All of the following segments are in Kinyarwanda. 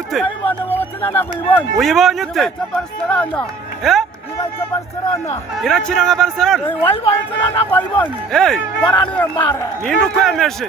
ute? Uyibonye ute? Irakina nka Barcelona? Ninde ukwemeje?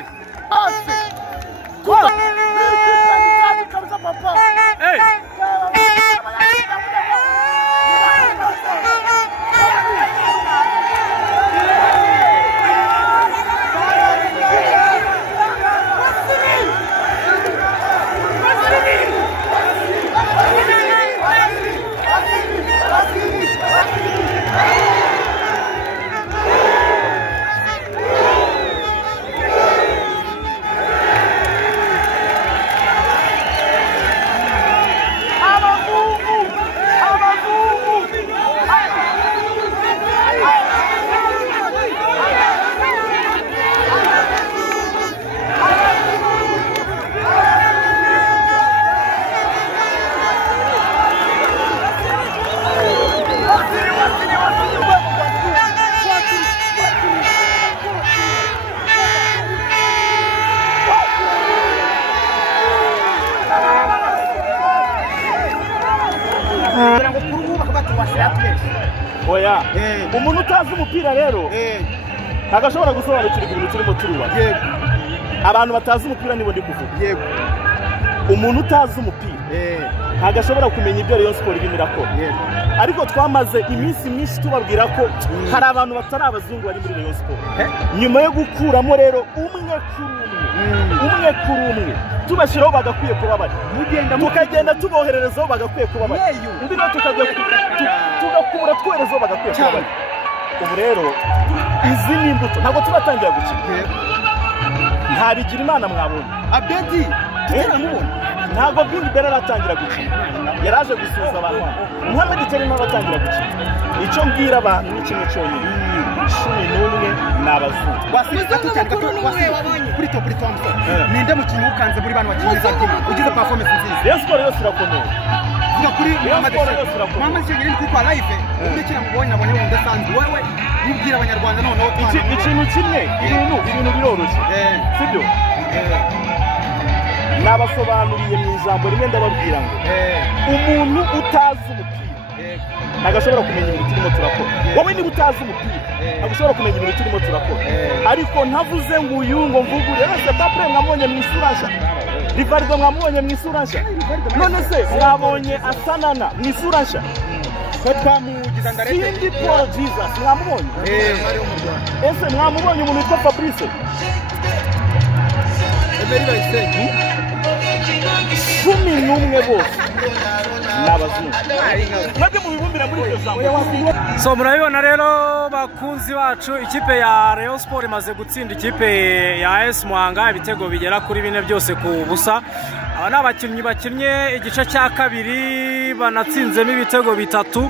Oya, umuntu utazi umupira rero ntagashobora gusobanukirwa ibintu turimo turuba. Abantu batazi umupira nibo ndi kuvuga. Umuntu utazi umupira ntagashobora kumenya ibyo Rayon Sport irimo irakora. Ariko twamaze iminsi myinshi tubabwira ko hari abantu batari abazungu bari muri Rayon Sport. Nyuma yo gukuramo rero umwe kuri umwe tubashiraho bagakwiye kuba bari. Tukagenda tubohererezaho bagakwiye kuba bari. Undi no tukajya tugakura twerezo bagakwiye kuba bari. Ubu rero izi ni imbuto ntabwo turatangira gukina. Nta bigira Imana mwabonye. Abedi ntabwo Bindi Bera aratangira gukina. Yaraje gusubiza abantu. Muhammad Terima aratangira gukina. Icyo mbwira abantu ni kimwe cyonyine. 11 n'abazungu. Wasize cyane gato kuri top Thompson. Ninde mukinyi ukanze muri bantu bakinyiza kimwe. Ugize performance nziza. Rayon Sport yose irakomeye. Vuga kuri Muhammad Shegeri kuri kwa live. Urikira mubonye nabonye wundi asanzwe. Wewe yibwira abanyarwanda noneho ikintu kimwe ibintu biroroshye. Sibyo? Nabasobanuriye mu ijambo rimwe ndababwira ngo umuntu utazi umupira ntagashobora kumenya ibintu turimo turakora. Wowe niba utazi umupira ntagashobora kumenya ibintu turimo turakora. Ariko ntavuze ngo uyu ngo mvugure ese Papre mwamubonye mu isura nshya, Rivaldo mwamubonye mu isura nshya, none se mwabonye Asanana mu isura nshya, Sindi Paul Jesus mwamubonye? Ese mwamubonye umuntu witwa Fabrice? Cumi n'umwe bose n'abazungu. Mwebwe mubibumbira muri iryo jambo. So murabibona rero bakunzi bacu, ikipe ya Rayon Sport imaze gutsinda ikipe ya AS Muhanga ibitego bigera kuri 4 byose ku busa. Aba ni abakinnyi bakinnye igice cya kabiri banatsinzemo ibitego 3,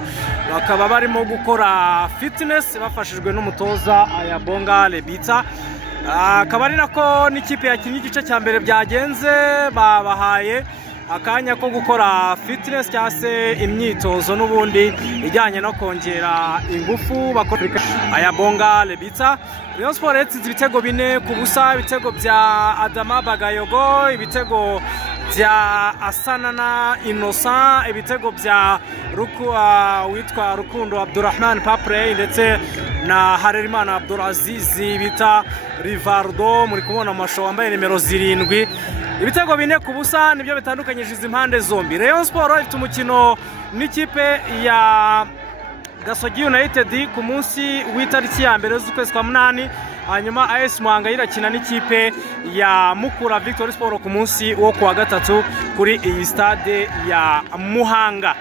bakaba barimo gukora fitness bafashijwe n'umutoza Ayabonga Lebita. Akaba ari nako n'ikipe yakinnye igice cya mbere byagenze, babahaye akanya ko gukora fitness cyangwa se imyitozo n'ubundi ijyanye no kongera ingufu. Bakoreka Ayabonga Lebita. Rayon Sport yatsinze ibitego 4 ku busa, ibitego bya Adama Bagayogo, ibitego bya Asanana Innocent, ibitego bya witwa Rukundo Abdurrahman Papre ndetse na Harerimana Abdulaziz bita Rivaldo. Muri kubona amasho wambaye nimero 7. Ibitego 4 ku busa nibyo bitandukanyije izi impande zombi. Rayon Sport ifite umukino n'ikipe ya Gasogi United ku munsi w'itariki ya mbere z'ukwezi kwa 8. Hanyuma AS Muhanga irakina n'ikipe ya Mukura Victory Sport ku munsi wo kuwa 3 kuri iyi stade ya Muhanga.